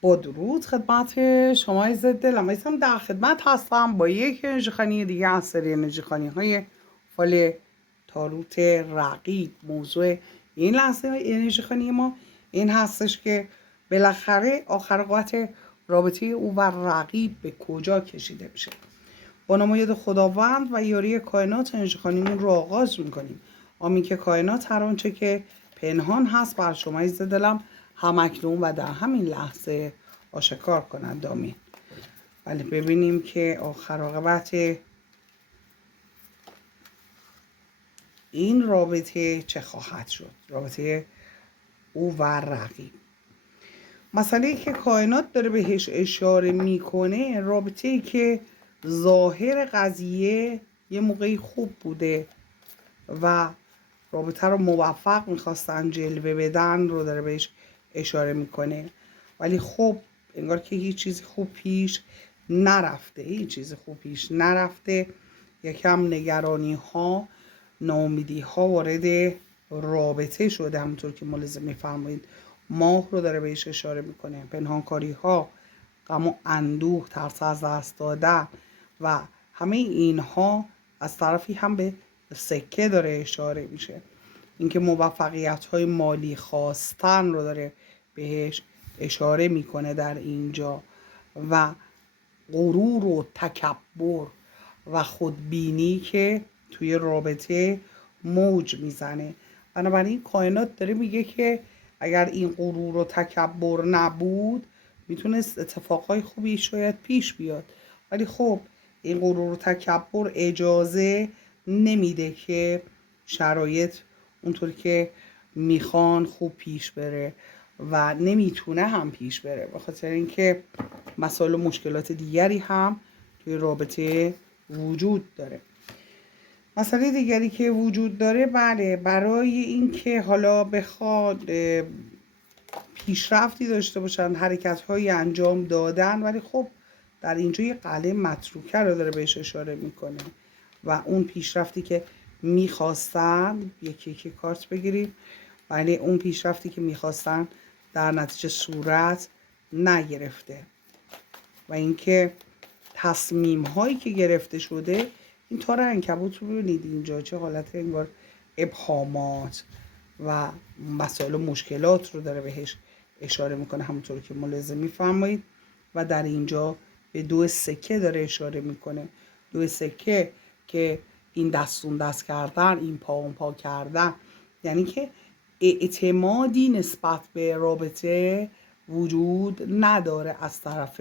با درود خدمت شما عزیز دلم. در خدمت هستم با یک انرژی خوانی دیگه از سری انرژی خوانی های فال تاروت رقیب. موضوع این لحظه انرژی خوانی ما این هستش که بالاخره آخر قطع رابطه او و رقیب به کجا کشیده میشه. با نام یاد خداوند و یاری کائنات انرژی خوانیمون رو آغاز میکنیم. آمین که کائنات هر آنچه که پنهان هست بر شما عزیز دلم همکنون و در همین لحظه آشکار کنند. آمین. ولی ببینیم که آخر عاقبت این رابطه چه خواهد شد، رابطه او و رقیب. مسئله که کائنات داره بهش اشاره میکنه رابطه‌ای که ظاهر قضیه یه موقعی خوب بوده و رابطه رو موفق میخواستن جلوه بدن رو داره بهش اشاره میکنه، ولی خب انگار که هیچ چیزی خوب پیش نرفته. یکم نگرانی ها، ناامیدی ها وارد رابطه شده. همونطور که ملاحظه میفرمایید ماه رو داره بهش اشاره میکنه. پنهانکاری ها، غم و اندوه، ترس از دست دادن و همه اینها از طرفی هم به سکه داره اشاره میشه. اینکه موفقیت های مالی خواستن رو داره بهش اشاره میکنه در اینجا و غرور و تکبر و خودبینی که توی رابطه موج میزنه. بنابراین کائنات داره میگه که اگر این غرور و تکبر نبود میتونست اتفاقای خوبی شاید پیش بیاد، ولی خب این غرور و تکبر اجازه نمیده که شرایط اونطور که میخوان خوب پیش بره و نمیتونه هم پیش بره، به خاطر اینکه مسائل و مشکلات دیگری هم توی رابطه وجود داره. مسئله دیگری که وجود داره برای اینکه حالا بخواد پیشرفتی داشته باشن، حرکت هایی انجام دادن، ولی خب در اینجا یه قلعه متروکه رو داره بهش اشاره میکنه و اون پیشرفتی که میخواستن یکی کارت بگیریم، ولی اون پیشرفتی که میخواستن در نتیجه صورت نگرفته و اینکه تصمیم هایی که گرفته شده این تار عنکبوت رو ببینید اینجا چه حالت انگار ابهامات و مسائل و مشکلات رو داره بهش اشاره میکنه، همونطور که ملاحظه میفرمایید. و در اینجا به 2 سکه داره اشاره میکنه. 2 سکه که این دستون دست کردن، این پا اون پا کردن، یعنی که اعتمادی نسبت به رابطه وجود نداره از طرف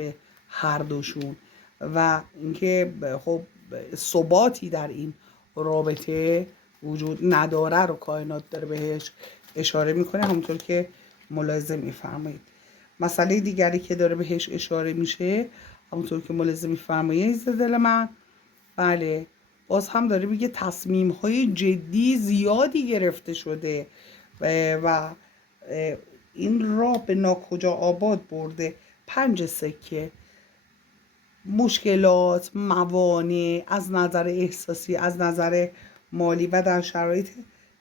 هر دوشون و اینکه خب ثباتی در این رابطه وجود نداره رو کائنات داره بهش اشاره میکنه، همونطور که ملاحظه میفرمایید. مسئله دیگری که داره بهش اشاره میشه همونطور که ملاحظه میفرمایید دل من، باز هم داره میگه تصمیم های جدی زیادی گرفته شده و این راه به ناکجا آباد برده. 5 سکه، مشکلات، موانع از نظر احساسی، از نظر مالی و در شرایط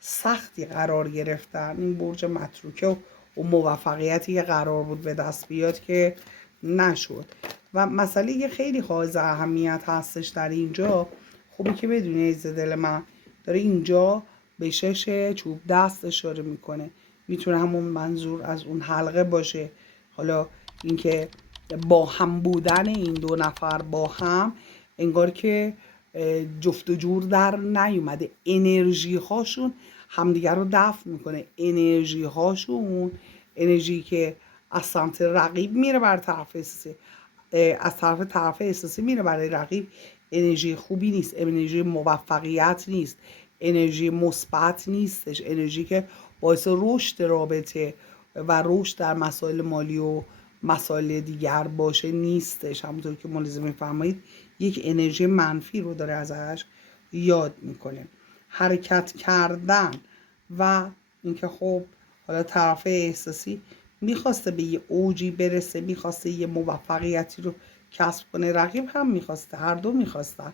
سختی قرار گرفتن. این برج متروکه و موفقیتی که قرار بود به دست بیاد که نشد و مسئله خیلی حائز اهمیت هستش در اینجا. خوبه که بدونی عزیز دل من داره اینجا به 6 چوب دست اشاره میکنه. میتونه همون منظور از اون حلقه باشه. حالا اینکه با هم بودن این 2 نفر با هم انگار که جفت و جور در نیومده، انرژی هاشون همدیگر رو دفع میکنه. انرژی هاشون انرژی که از سمت رقیب میره بر طرف احساسی، از طرف احساسی میره برای رقیب انرژی خوبی نیست، انرژی موفقیت نیست، انرژی مثبت نیستش، انرژی که باعث رشد رابطه و رشد در مسائل مالی و مسائل دیگر باشه نیستش. همونطور که ملاحظه میفرمایید یک انرژی منفی رو داره ازش یاد میکنه. حرکت کردن و اینکه خب حالا طرف احساسی میخواسته به یه اوجی برسه، میخواسته یه موفقیتی رو کسب کنه، رقیب هم میخواسته، هر دو میخواستن،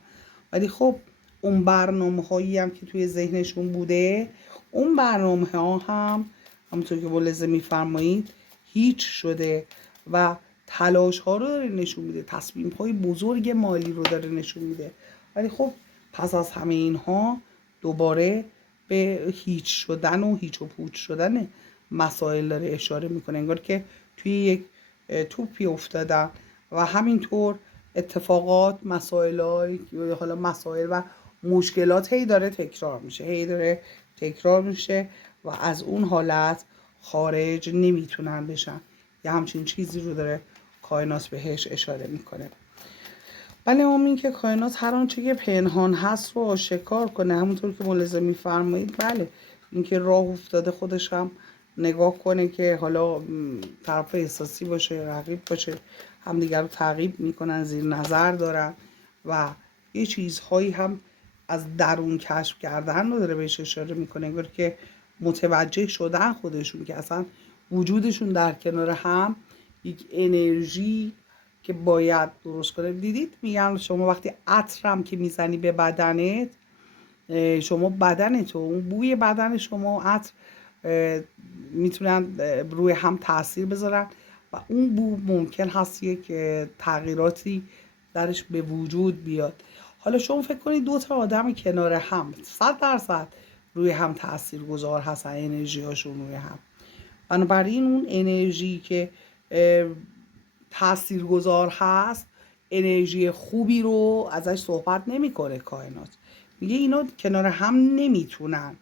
ولی خب اون برنامه هایی هم که توی ذهنشون بوده اون برنامه ها هم همونطور که ملاحظه میفرمایید هیچ شده و تلاش ها رو داره نشون میده، تصمیم های بزرگ مالی رو داره نشون میده. ولی خب پس از همه اینها دوباره به هیچ شدن و هیچ و پوچ شدن مسائل داره اشاره میکنه، انگار که توی یک توپی افتادن و همینطور اتفاقات، حالا مسائل و مشکلات هی داره تکرار میشه و از اون حالت خارج نمیتونن بشن. یه همچین چیزی رو داره کائنات بهش اشاره میکنه. بله، این که کائنات هر آنچه که پنهان هست رو آشکار کنه، همونطور که ملاحظه میفرمایید. بله، اینکه راه افتاده خودش هم نگاه کنه که حالا طرف احساسی باشه، رقیب باشه، همدیگر رو تعقیب میکنن، زیر نظر دارن و یه چیزهایی هم از درون کشف کردن رو داره بهش اشاره میکنه، انگار که متوجه شدن خودشون که اصلا وجودشون در کنار هم یک انرژی که باید درست کنه. دیدید میگن شما وقتی عطرم که میزنی به بدنت، شما بدنت و اون بوی بدن شما و عطر میتونن روی هم تاثیر بذارن و اون بو ممکن هست یک تغییراتی درش به وجود بیاد. حالا شما فکر کنید دو تا آدم کنار هم 100% روی هم تاثیر گذار هستن، انرژی هاشون روی هم. بنابراین اون انرژی که تاثیرگذار هست، انرژی خوبی رو ازش صحبت نمیکنه کائنات، میگه اینا کنار هم نمیتونن،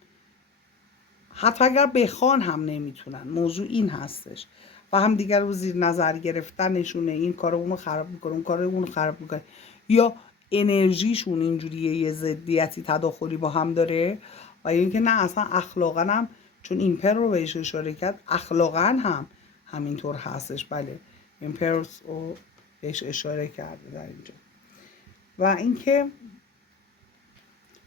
حتی اگر بخوان هم نمیتونن. موضوع این هستش و هم دیگر رو زیر نظر گرفتنشونه، این کار اونو خراب میکنه، اون کار اونو خراب میکنه، یا انرژیشون اینجوریه، یه ضدیتی تداخلی با هم داره. و اینکه نه اصلا اخلاقا هم، چون ایمپر رو بهش اشاره کرد، اخلاقا هم همینطور هستش. بله، ایمپر رو بهش اشاره کرده در اینجا. و اینکه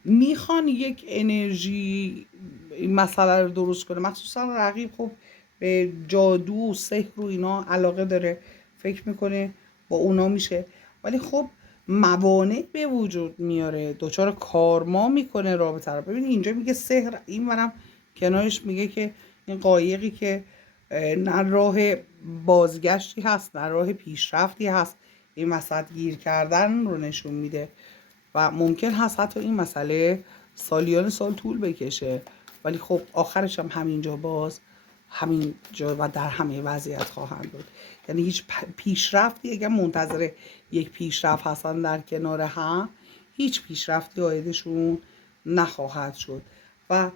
میخوان یک انرژی این مسئله رو درست کنه، مخصوصا رقیب خب به جادو و سحر و اینا علاقه داره، فکر میکنه با اونا میشه، ولی خب موانع به وجود میاره، دچار کارما میکنه رابطه رو. ببینید اینجا میگه سحر، این منم کنارش میگه که این قایقی که نه راه بازگشتی هست نه راه پیشرفتی هست، این وسط گیر کردن رو نشون میده و ممکن هست حتی این مسئله سالیان سال طول بکشه، ولی خب آخرش هم همینجا همینجا و در همه وضعیت خواهند بود. یعنی هیچ پیشرفتی، اگر منتظر یک پیشرفت هستن در کنار هم، هیچ پیشرفتی عایدشون نخواهد شد و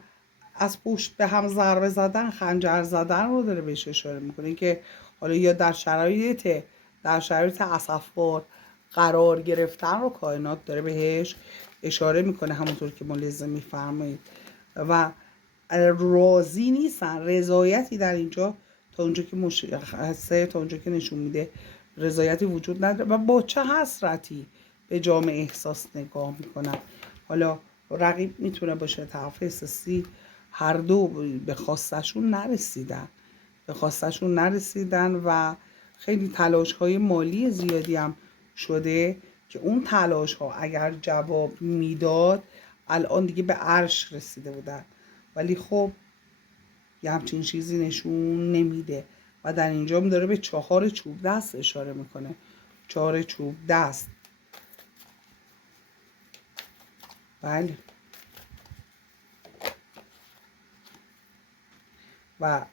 از پشت به هم ضربه زدن، خنجر زدن رو داره بهش اشاره میکنه که حالا یا در شرایط اسفبار قرار گرفتن رو کائنات داره بهش اشاره میکنه، همونطور که ملاحظه میفرمایید. و راضی نیستن، رضایتی در اینجا تا اونجا که مشخصه، تا اونجا که نشون میده رضایتی وجود نداره و با چه حسرتی به جام احساس نگاه میکنن. حالا رقیب میتونه باشه، طرف احساسی، هر دو به خواستشون نرسیدن و خیلی تلاش های مالی زیادی هم شده که اون تلاش ها اگر جواب میداد الان دیگه به عرش رسیده بودن، ولی خب یه همچین چیزی نشون نمیده. و در اینجا داره به 4 چوب دست اشاره میکنه، 4 چوب دست. بله، و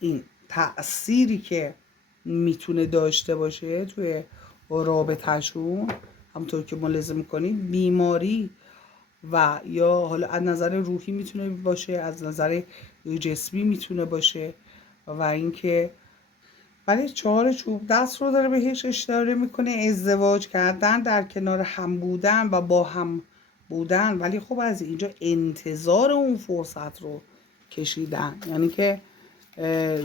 این تأثیری که میتونه داشته باشه توی رابطهشون، همونطور که ملاحظه میکنید، بیماری و یا حالا از نظر روحی میتونه باشه، از نظر جسمی میتونه باشه. و اینکه ولی 4 چوب دست رو داره بهش اشاره میکنه، ازدواج کردن، در کنار هم بودن و با هم بودن، ولی خب از اینجا انتظار اون فرصت رو کشیدن. یعنی که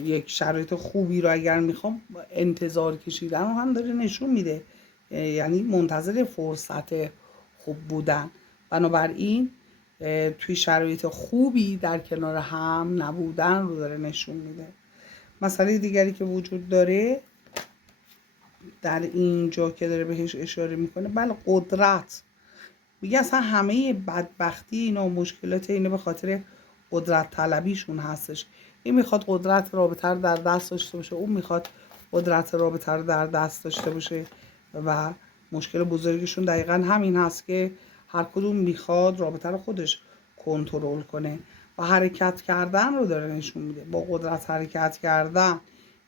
یک شرایط خوبی رو اگر میخوام، انتظار کشیدن رو هم داره نشون میده، یعنی منتظر فرصت خوب بودن. بنابراین توی شرایط خوبی در کنار هم نبودن رو داره نشون میده. مسئله دیگری که وجود داره در اینجا که داره بهش اشاره میکنه، بله، قدرت. میگه اصلا همه بدبختی اینا و مشکلات اینا به خاطر قدرت طلبیشون هستش. این میخواد قدرت رابطه رو در دست داشته باشه، اون میخواد قدرت رابطه رو در دست داشته باشه و مشکل بزرگشون دقیقا همین هست که هر کدوم میخواد رابطه رو خودش کنترل کنه و حرکت کردن رو داره نشون میده. با قدرت حرکت کردن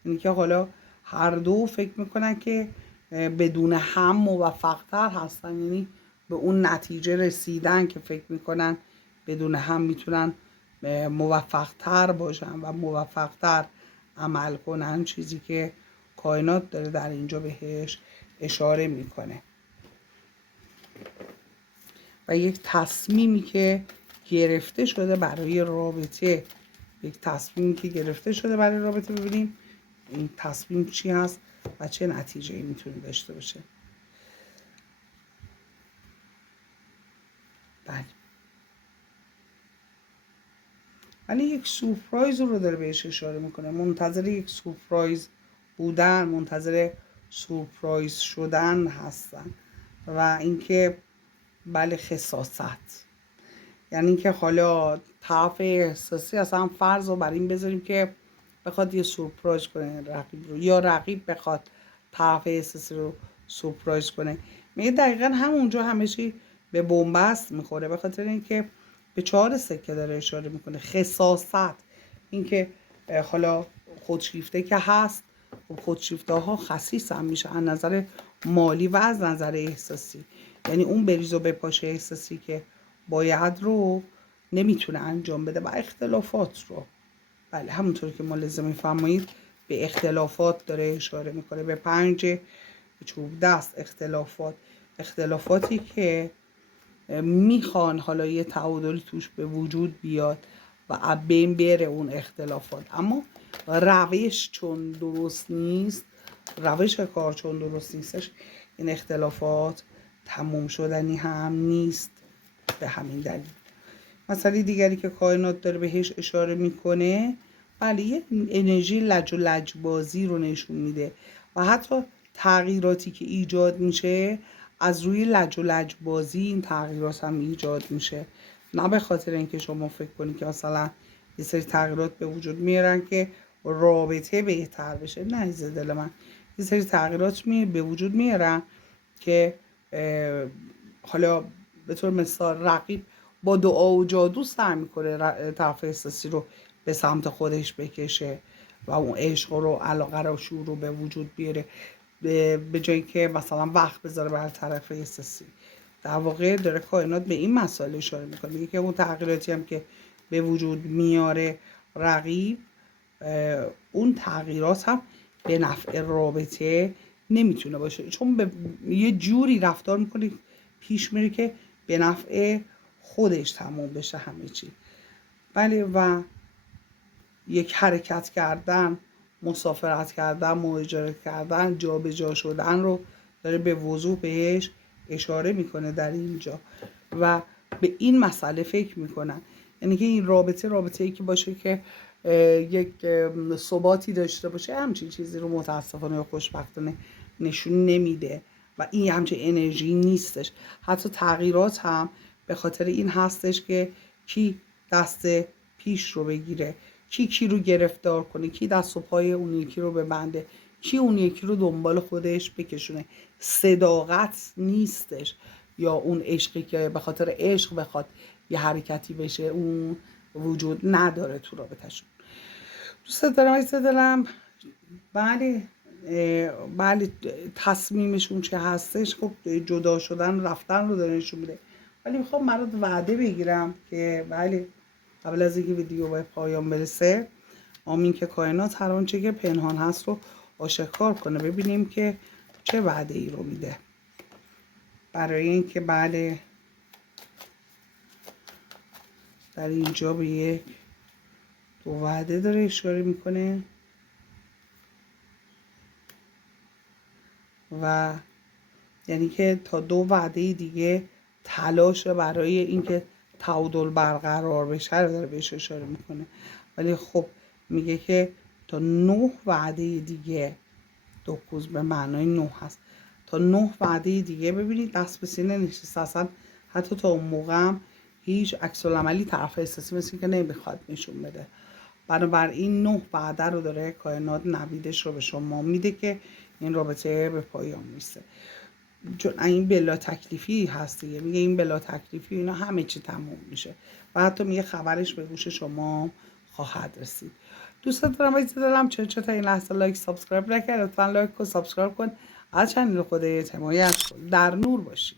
یعنی که حالا هر دو فکر میکنن که بدون هم موفق‌تر هستن، یعنی به اون نتیجه رسیدن که فکر میکنن بدون هم میتونن موفق‌تر باشن و موفق‌تر عمل کنن، چیزی که کائنات داره در اینجا بهش اشاره میکنه. و یک تصمیمی که گرفته شده برای رابطه، ببینیم این تصمیم چی هست و چه نتیجه‌ای میتونه داشته باشه. بله، ولی یک سورپرایز رو داره بهش اشاره میکنه. منتظر یک سورپرایز بودن، منتظر سورپرایز شدن هستن. و اینکه بله، خساست، یعنی اینکه حالا طرف احساسی اصلا فرض رو بر این بذاریم که بخواد یه سورپرایز کنه رقیب رو، یا رقیب بخواد طرف احساسی رو سورپرایز کنه، میگه دقیقا همونجا همه چی به بنبست میخوره، به خاطر اینکه به 4 سکه داره اشاره میکنه. خساست، اینکه حالا خودشیفته که هست، خودشیفته ها خسیس هم میشه از نظر مالی و از نظر احساسی، یعنی اون بریز و بپاشه احساسی که باید رو نمیتونه انجام بده و اختلافات رو، بله همونطور که ملاحظه میفرمایید به اختلافات داره اشاره میکنه. به 5 چوب دست اختلافاتی که میخوان حالا یه تعادل توش به وجود بیاد و از بین بره اون اختلافات، اما روش چون درست نیست، روش کار چون درست نیستش، این اختلافات تموم شدنی هم نیست. به همین دلیل مسئله دیگری که کائنات داره بهش اشاره میکنه، بله یه انرژی لج و لجبازی رو نشون میده و حتی تغییراتی که ایجاد میشه از روی لج و لجبازی این تغییرات هم ایجاد میشه، نه به خاطر اینکه شما فکر کنید که مثلا یه سری تغییرات به وجود میارن که رابطه بهتر بشه. نه عزیز دل من، یه سری تغییرات به وجود میارن که حالا به طور مثال رقیب با دعا و جادو سعی میکنه طرف احساسی رو به سمت خودش بکشه و اون عشق رو، علاقه رو، شور رو به وجود بیاره، به جایی که مثلا وقت بذاره بر طرف احساسی. در واقع داره کائنات به این مسائل اشاره میکنه، میگه که اون تغییراتی هم که به وجود میاره رقیب، اون تغییرات هم به نفع رابطه نمیتونه باشه، چون به یه جوری رفتار میکنه پیش میره که به نفع خودش تموم بشه همه چی. بله، و یک حرکت کردن، مسافرت کردن، مهاجرت کردن، جا به جا شدن رو داره به وضوح بهش اشاره میکنه در اینجا و به این مسئله فکر میکنن، یعنی که این رابطه‌ای که باشه که یک ثباتی داشته باشه، همچین چیزی رو متاسفانه یا خوشبختانه نشون نمیده و این همچین انرژی نیستش. حتی تغییرات هم به خاطر این هستش که کی دست پیش رو بگیره، کی رو گرفتار کنه، کی دست و پای اون یکی رو ببنده، کی اون یکی رو دنبال خودش بکشونه. صداقت نیستش، یا اون عشقی که به خاطر عشق بخواد یه حرکتی بشه، اون وجود نداره تو رابطه‌شون. دوست دارم بله تصمیمشون چه هستش، خب جدا شدن، رفتن رو داره نشون میده، ولی میخوام برات وعده بگیرم که بله قبل از اینکه ویدیو به پایان برسه، آمین که کائنات هر آنچه که پنهان هست رو آشکار کنه، ببینیم که چه وعده ای رو میده. برای اینکه بله در اینجا به یک دو وعده داره اشاره میکنه و یعنی که تا 2 وعده دیگه تلاش برای اینکه تعادل برقرار بشه رو داره بهش اشاره میکنه، ولی خب میگه که تا 9 وعده دیگه، 2 کوز به معنای 9 هست، تا 9 وعده دیگه ببینید دست به سینه نشسته، اصلا حتی تا اون موقع هم هیچ عکس العملی طرف احساسی مثل که نمیخواد نشون بده. بنابراین 9 وعده رو داره کائنات، نویدش رو به شما میده که این رابطه به پایان میرسه. چون این بلا تکلیفی هست دیگه، میگه این بلا تکلیفی اینا همه چی تموم میشه و حتی میگه خبرش به گوش شما خواهد رسید. دوست دارم عزیز دلم، چه تا این لحظه لایک سابسکرایب نکرد، لطفا لایک کن، سابسکرایب کن، از چنل خودت حمایت کن. در نور باشی.